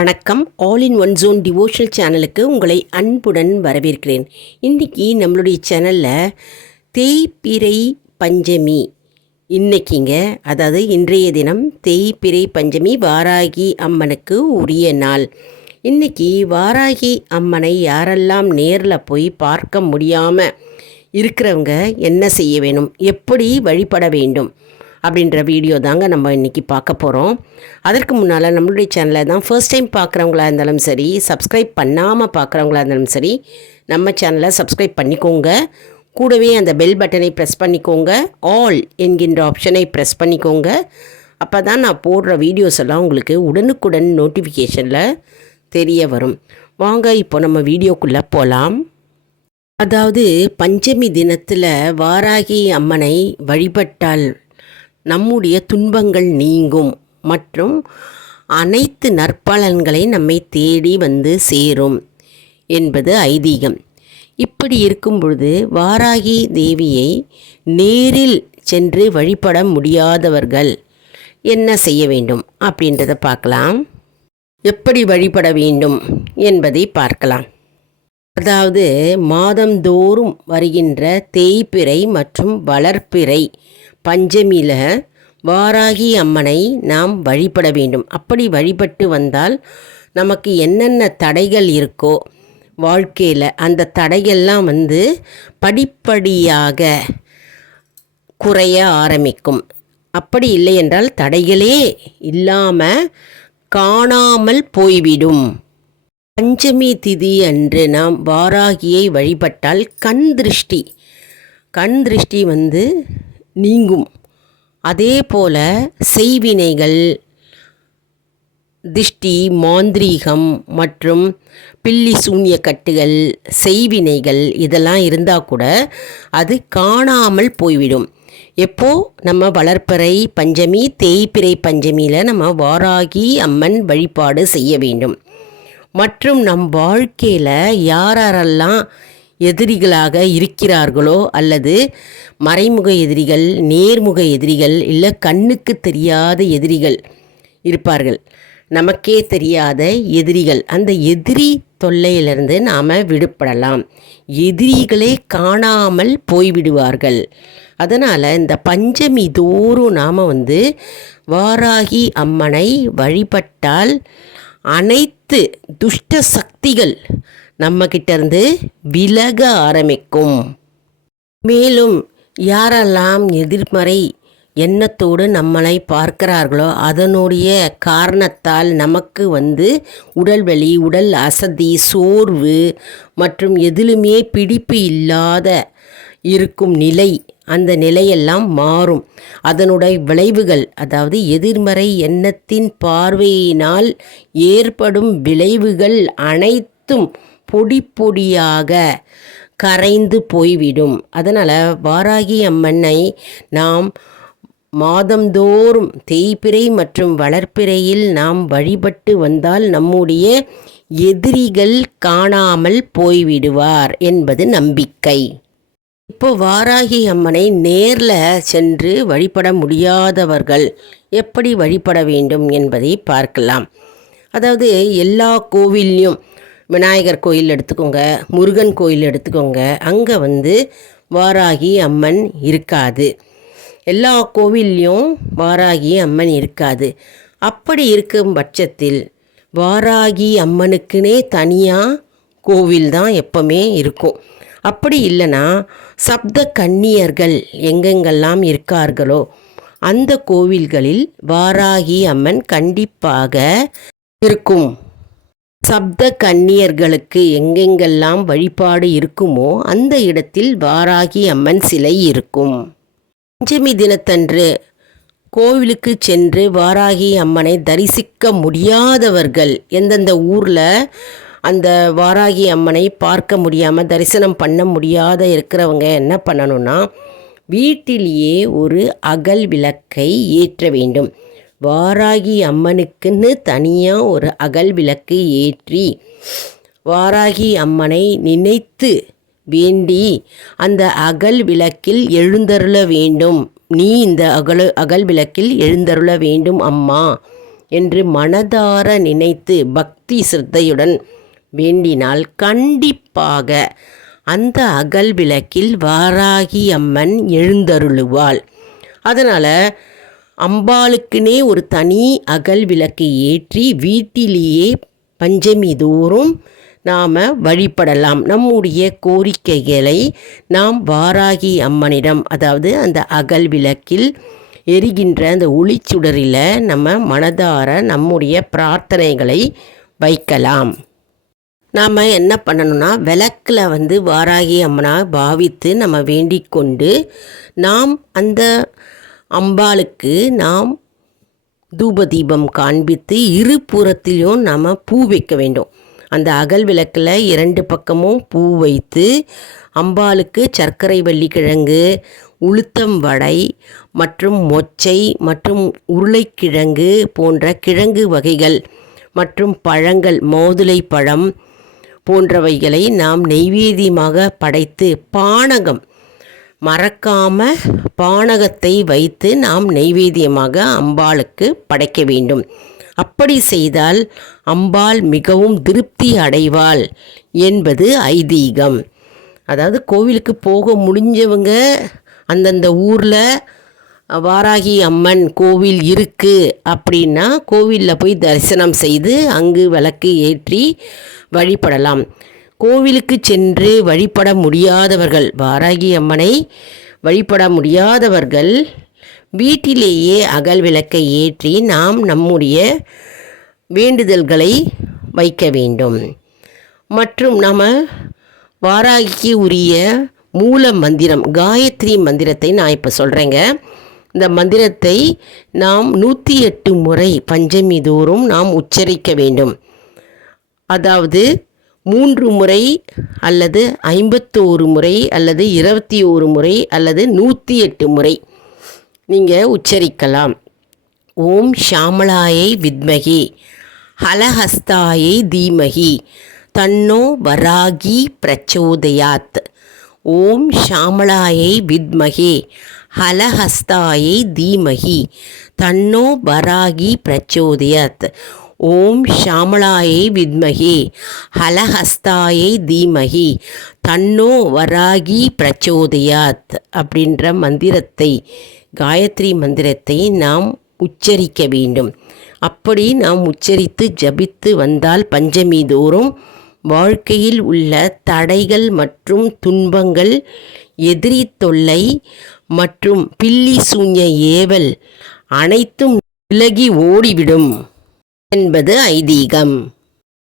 வணக்கம். All in one zone devotional சேனலுக்கு உங்களை அன்புடன் வரவேற்கிறேன். இன்றைக்கி நம்மளுடைய சேனலில் தேய்பிறை பஞ்சமி இன்றைக்கிங்க, அதாவது இன்றைய தினம் தேய்பிறை பஞ்சமி வாராகி அம்மனுக்கு உரிய நாள். இன்றைக்கி வாராகி அம்மனை யாரெல்லாம் நேரில் போய் பார்க்க முடியாமல் இருக்கிறவங்க என்ன செய்ய வேணும், எப்படி வழிபட வேண்டும் அப்படின்ற வீடியோ தாங்க நம்ம இன்றைக்கி பார்க்க போகிறோம். அதற்கு முன்னால் நம்மளுடைய சேனலை தான் ஃபர்ஸ்ட் டைம் பார்க்குறவங்களா இருந்தாலும் சரி, சப்ஸ்கிரைப் பண்ணாமல் பார்க்குறவங்களா இருந்தாலும் சரி, நம்ம சேனலை சப்ஸ்கிரைப் பண்ணிக்கோங்க. கூடவே அந்த பெல் பட்டனை ப்ரெஸ் பண்ணிக்கோங்க, ஆல் என்கின்ற ஆப்ஷனை ப்ரெஸ் பண்ணிக்கோங்க. அப்போ தான் நான் போடுற வீடியோஸ் எல்லாம் உங்களுக்கு உடனுக்குடன் நோட்டிஃபிகேஷனில் தெரிய வரும். வாங்க இப்போ நம்ம வீடியோக்குள்ளே போகலாம். அதாவது பஞ்சமி தினத்தில் வாராகி அம்மனை வழிபட்டால் நம்முடைய துன்பங்கள் நீங்கும் மற்றும் அனைத்து நற்பலன்களை நம்மை தேடி வந்து சேரும் என்பது ஐதீகம். இப்படி இருக்கும் பொழுது வாராகி தேவியை நேரில் சென்று வழிபட முடியாதவர்கள் என்ன செய்ய வேண்டும் அப்படின்றத பார்க்கலாம். எப்படி வழிபட வேண்டும் என்பதை பார்க்கலாம். அதாவது மாதந்தோறும் வருகின்ற தேய்பிறை மற்றும் வளர்ப்பிறை பஞ்சமியில் வாராகி அம்மனை நாம் வழிபட வேண்டும். அப்படி வழிபட்டு வந்தால் நமக்கு என்னென்ன தடைகள் இருக்கோ வாழ்க்கையில், அந்த தடைகள்லாம் படிப்படியாக குறைய ஆரம்பிக்கும். அப்படி இல்லை என்றால் தடைகளே இல்லாமல் காணாமல் போய்விடும். பஞ்சமி திதி அன்று நாம் வாராகியை வழிபட்டால் கண் திருஷ்டி நீங்கும். அதே போல் செய்வினைகள், திஷ்டி, மாந்திரீகம் மற்றும் பில்லி சூன்ய கட்டுகள், செய்வினைகள் இதெல்லாம் இருந்தால் கூட அது காணாமல் போய்விடும். எப்போ நம்ம வளர்ப்பிறை பஞ்சமி தேய்பிறை பஞ்சமியில் நம்ம வாராகி அம்மன் வழிபாடு செய்ய வேண்டும். மற்றும் நம் வாழ்க்கையில் யாரெல்லாம் எதிரிகளாக இருக்கிறார்களோ அல்லது மறைமுக எதிரிகள், நேர்முக எதிரிகள், இல்லை கண்ணுக்கு தெரியாத எதிரிகள் இருப்பார்கள், நமக்கே தெரியாத எதிரிகள், அந்த எதிரி தொல்லையிலிருந்து நாம் விடுபடலாம். எதிரிகளே காணாமல் போய்விடுவார்கள். அதனால் இந்த பஞ்சமி தோறும் நாம் வாராகி அம்மனை வழிபட்டால் அனைத்து துஷ்ட சக்திகள் நம்மக்கிட்டேருந்து விலக ஆரம்பிக்கும். மேலும் யாரெல்லாம் எதிர்மறை எண்ணத்தோடு நம்மளை பார்க்கிறார்களோ அதனுடைய காரணத்தால் நமக்கு உடல் வலி, உடல் அசதி, சோர்வு மற்றும் எதிலுமே பிடிப்பு இல்லாத இருக்கும் நிலை, அந்த நிலையெல்லாம் மாறும். அதனுடைய விளைவுகள், அதாவது எதிர்மறை எண்ணத்தின் பார்வையினால் ஏற்படும் விளைவுகள் அனைத்தும் பொடி பொடியாக கரைந்து போய்விடும். அதனால் வாராகி அம்மனை நாம் மாதந்தோறும் தேய்பிறை மற்றும் வளர்ப்பிறையில் நாம் வழிபட்டு வந்தால் நம்முடைய எதிரிகள் காணாமல் போய்விடுவார் என்பது நம்பிக்கை. இப்போ வாராகி அம்மனை நேரில் சென்று வழிபட முடியாதவர்கள் எப்படி வழிபட வேண்டும் என்பதை பார்க்கலாம். அதாவது எல்லா கோவில்லையும், விநாயகர் கோயில் எடுத்துக்கோங்க, முருகன் கோயில் எடுத்துக்கோங்க, அங்கே வாராகி அம்மன் இருக்காது. எல்லா கோவில்லையும் வாராகி அம்மன் இருக்காது. அப்படி இருக்கும் பட்சத்தில் வாராகி அம்மனுக்குனே தனியாக கோவில் தான் எப்பவுமே இருக்கும். அப்படி இல்லைன்னா சப்த கன்னியர்கள் எங்கெங்கெல்லாம் இருக்கார்களோ அந்த கோவில்களில் வாராகி அம்மன் கண்டிப்பாக இருக்கும். சப்த கன்னியர்களுக்கு எங்கெங்கெல்லாம் வழிபாடு இருக்குமோ அந்த இடத்தில் வாராகி அம்மன் சிலை இருக்கும். பஞ்சமி தினத்தன்று கோவிலுக்கு சென்று வாராகி அம்மனை தரிசிக்க முடியாதவர்கள், எந்தெந்த ஊரில் அந்த வாராகி அம்மனை பார்க்க முடியாமல் தரிசனம் பண்ண முடியாத இருக்கிறவங்க என்ன பண்ணணும்னா, வீட்டிலேயே ஒரு அகல் விளக்கை ஏற்ற வேண்டும். வாராகி அம்மனுக்குன்னு தனியாக ஒரு அகல் விளக்கு ஏற்றி வாராகி அம்மனை நினைத்து வேண்டி அந்த அகல் விளக்கில் எழுந்தருள வேண்டும். நீ இந்த அகல் விளக்கில் எழுந்தருள வேண்டும் அம்மா என்று மனதார நினைத்து பக்தி சிரத்தையுடன் வேண்டினால் கண்டிப்பாக அந்த அகல் விளக்கில் வாராகி அம்மன் எழுந்தருளுவாள். அதனால் அம்பாளுக்குனே ஒரு தனி அகல் விளக்கு ஏற்றி வீட்டிலேயே பஞ்சமி தோறும் நாம் வழிபடலாம். நம்முடைய கோரிக்கைகளை நாம் வாராகி அம்மனிடம், அதாவது அந்த அகல் விளக்கில் எரிகின்ற அந்த ஒளிச்சுடரில் நம்ம மனதார நம்முடைய பிரார்த்தனைகளை வைக்கலாம். நாம் என்ன பண்ணணும்னா, விளக்கில் வாராகி அம்மனாக பாவித்து நம்ம வேண்டிக் கொண்டு நாம் அந்த அம்பாளுக்கு நாம் தூபதீபம் காண்பித்து இருபுறத்திலும் நம்ம பூ வைக்க வேண்டும். அந்த அகல் விளக்கில் 2 பக்கமும் பூ வைத்து அம்பாளுக்கு சர்க்கரை வள்ளிக்கிழங்கு, உளுத்தம் வடை மற்றும் மொச்சை மற்றும் உருளைக்கிழங்கு போன்ற கிழங்கு வகைகள் மற்றும் பழங்கள், மாதுளை பழம் போன்றவைகளை நாம் நெய்வேத்தியமாக படைத்து பானகம் மறக்காமல் பானகத்தை வைத்து நாம் நெய்வேத்தியமாக அம்பாளுக்கு படைக்க வேண்டும். அப்படி செய்தால் அம்பாள் மிகவும் திருப்தி அடைவாள் என்பது ஐதீகம். அதாவது கோவிலுக்கு போக முடிஞ்சவங்க அந்தந்த ஊரில் வாராகி அம்மன் கோவில் இருக்குது அப்படின்னா கோவிலில் போய் தரிசனம் செய்து அங்கு விளக்கு ஏற்றி வழிபடலாம். கோவிலுக்கு சென்று வழிபட முடியாதவர்கள், வாராகி அம்மனை வழிபட முடியாதவர்கள் வீட்டிலேயே அகல் விளக்கை ஏற்றி நாம் நம்முடைய வேண்டுதல்களை வைக்க வேண்டும். மற்றும் நாம் வாராகிக்கு உரிய மூல மந்திரம் காயத்ரி மந்திரத்தை நான் இப்போ சொல்கிறேங்க. இந்த மந்திரத்தை நாம் 108 முறை பஞ்சமி தோறும் நாம் உச்சரிக்க வேண்டும். அதாவது 3 முறை அல்லது 51 முறை அல்லது 21 முறை அல்லது 108 முறை நீங்கள் உச்சரிக்கலாம். ஓம் ஷாமளாயை வித்மகி ஹலஹஸ்தாயை தீமகி தன்னோ வராகி பிரச்சோதயாத். ஓம் ஷாமளாயை வித்மகி ஹலஹஸ்தாயை தீமகி தன்னோ வராகி பிரச்சோதயாத். ஓம் ஷாமளாயை வித்மகி ஹலஹஸ்தாயை தீமகி தன்னோ வராகி பிரச்சோதயாத் அப்படின்ற மந்திரத்தை, காயத்ரி மந்திரத்தை நாம் உச்சரிக்க வேண்டும். அப்படி நாம் உச்சரித்து ஜபித்து வந்தால் பஞ்சமி தோறும் வாழ்க்கையில் உள்ள தடைகள் மற்றும் துன்பங்கள், எதிரி தொல்லை மற்றும் பில்லி சூன்ய ஏவல் அனைத்தும் விலகி ஓடிவிடும் என்பது ஐதீகம்.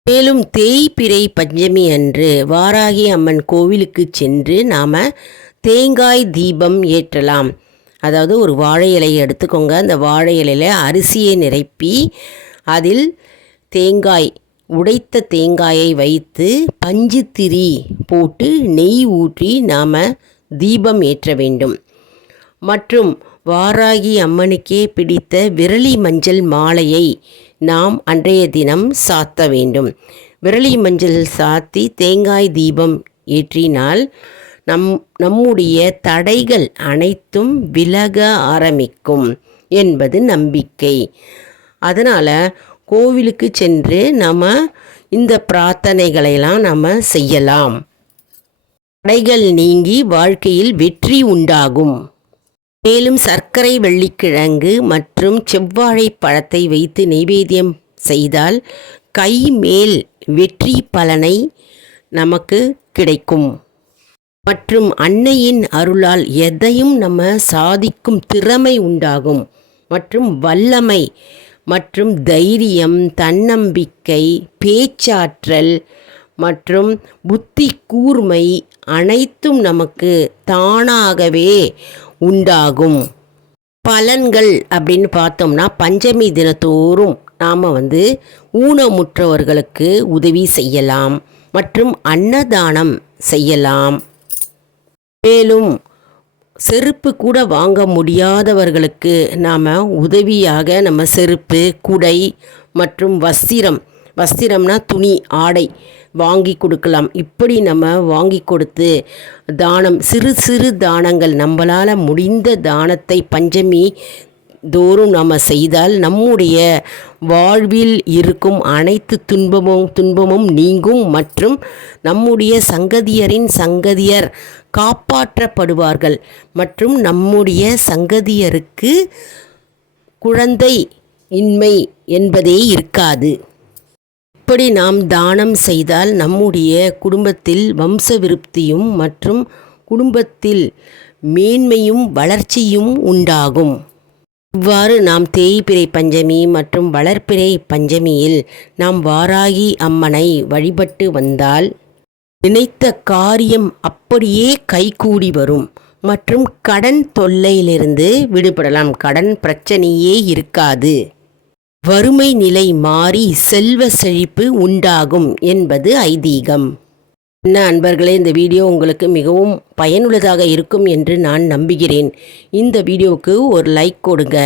மேலும் தேய்பிறை பஞ்சமி அன்று வாராகி அம்மன் கோவிலுக்கு சென்று நாம் தேங்காய் தீபம் ஏற்றலாம். அதாவது ஒரு வாழை இலையை எடுத்துக்கோங்க. அந்த வாழை இலையில் அரிசியை நிரப்பி அதில் தேங்காய், உடைத்த தேங்காயை வைத்து பஞ்சு திரி போட்டு நெய் ஊற்றி நாம் தீபம் ஏற்ற வேண்டும். மற்றும் வாராகி அம்மனுக்கே பிடித்த விரலி மஞ்சள் மாலையை நாம் அன்றைய தினம் சாத்த வேண்டும். விரலி மஞ்சள் சாத்தி தேங்காய் தீபம் ஏற்றினால் நம்முடைய தடைகள் அனைத்தும் விலக ஆரம்பிக்கும் என்பது நம்பிக்கை. அதனால் கோவிலுக்கு சென்று நம்ம இந்த பிரார்த்தனைகளையெல்லாம் நம்ம செய்யலாம். தடைகள் நீங்கி வாழ்க்கையில் வெற்றி உண்டாகும். மேலும் சர்க்கரை வெள்ளிக்கிழங்கு மற்றும் செவ்வாழை பழத்தை வைத்து நைவேத்தியம் செய்தால் கைமேல் வெற்றி பலனை நமக்கு கிடைக்கும். மற்றும் அன்னையின் அருளால் எதையும் நம்ம சாதிக்கும் திறமை உண்டாகும். மற்றும் வல்லமை மற்றும் தைரியம், தன்னம்பிக்கை, பேச்சாற்றல் மற்றும் புத்தி கூர்மை அனைத்தும் நமக்கு தானாகவே உண்டாகும். பலன்கள் அப்படின்னு பார்த்தோம்னா, பஞ்சமி தினத்தோறும் நாம் ஊனமுற்றவர்களுக்கு உதவி செய்யலாம் மற்றும் அன்னதானம் செய்யலாம். மேலும் செருப்பு கூட வாங்க முடியாதவர்களுக்கு நாம் உதவியாக நம்ம செருப்பு, குடை மற்றும் வஸ்திரம்னா துணி, ஆடை வாங்கி கொடுக்கலாம். இப்படி நம்ம வாங்கி கொடுத்து தானம், சிறு சிறு தானங்கள், நம்மளால் முடிந்த தானத்தை பஞ்சமி தோறும் நாம் செய்தால் நம்முடைய வாழ்வில் இருக்கும் அனைத்து துன்பமும் நீங்கும் மற்றும் நம்முடைய சங்கதியரின் சங்கதியர் காப்பாற்றப்படுவார்கள் மற்றும் நம்முடைய சங்கதியருக்கு குழந்தை இன்மை என்பதே இருக்காது. இப்படி நாம் தானம் செய்தால் நம்முடைய குடும்பத்தில் வம்ச விருத்தியும் மற்றும் குடும்பத்தில் மேன்மையும் வளர்ச்சியும் உண்டாகும். இவ்வாறு நாம் தேய்பிறை பஞ்சமி மற்றும் வளர்பிறை பஞ்சமியில் நாம் வாராகி அம்மனை வழிபட்டு வந்தால் நினைத்த காரியம் அப்படியே கைகூடி வரும் மற்றும் கடன் தொல்லையிலிருந்து விடுபடலாம். கடன் பிரச்சனையே இருக்காது. வறுமை நிலை மாறி செல்வ செழிப்பு உண்டாகும் என்பது ஐதீகம். என்ன அன்பர்களே, இந்த வீடியோ உங்களுக்கு மிகவும் பயனுள்ளதாக இருக்கும் என்று நான் நம்புகிறேன். இந்த வீடியோவுக்கு ஒரு லைக் கொடுங்க.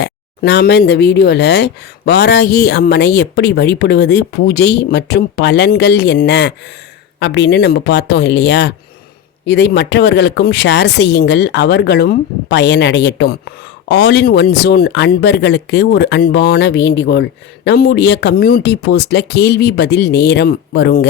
நாம் இந்த வீடியோவில் வாராகி அம்மனை எப்படி வழிபடுவது, பூஜை மற்றும் பலன்கள் என்ன அப்படின்னு நம்ம பார்த்தோம் இல்லையா? இதை மற்றவர்களுக்கும் ஷேர் செய்யுங்கள், அவர்களும் பயனடையட்டும். ஆல் இன் ஒன் ஜோன் அன்பர்களுக்கு ஒரு அன்பான வேண்டுகோள். நம்முடைய கம்யூனிட்டி போஸ்ட்டில் கேள்வி பதில் நேரம் வருங்க.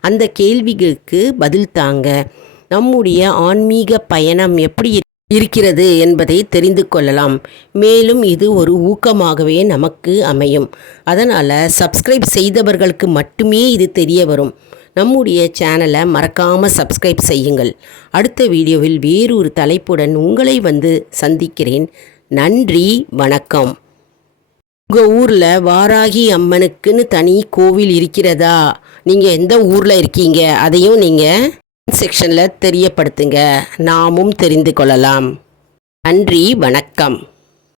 அந்த கேள்விகளுக்கு பதில் தாங்க. நம்முடைய ஆன்மீக பயணம் எப்படி இருக்கிறது என்பதை தெரிந்து கொள்ளலாம். மேலும் இது ஒரு ஊக்கமாகவே நமக்கு அமையும். அதனால் சப்ஸ்கிரைப் செய்தவர்களுக்கு மட்டுமே இது தெரிய வரும். நம்முடைய சேனலை மறக்காமல் சப்ஸ்கிரைப் செய்யுங்கள். அடுத்த வீடியோவில் வேறொரு தலைப்புடன் உங்களை வந்து சந்திக்கிறேன். நன்றி, வணக்கம். உங்கள் ஊரில் வாராகி அம்மனுக்குன்னு தனி கோவில் இருக்கிறதா? நீங்கள் எந்த ஊரில் இருக்கீங்க அதையும் நீங்கள் செக்ஷனில் தெரியப்படுத்துங்க. நாமும் தெரிந்து கொள்ளலாம். நன்றி, வணக்கம்.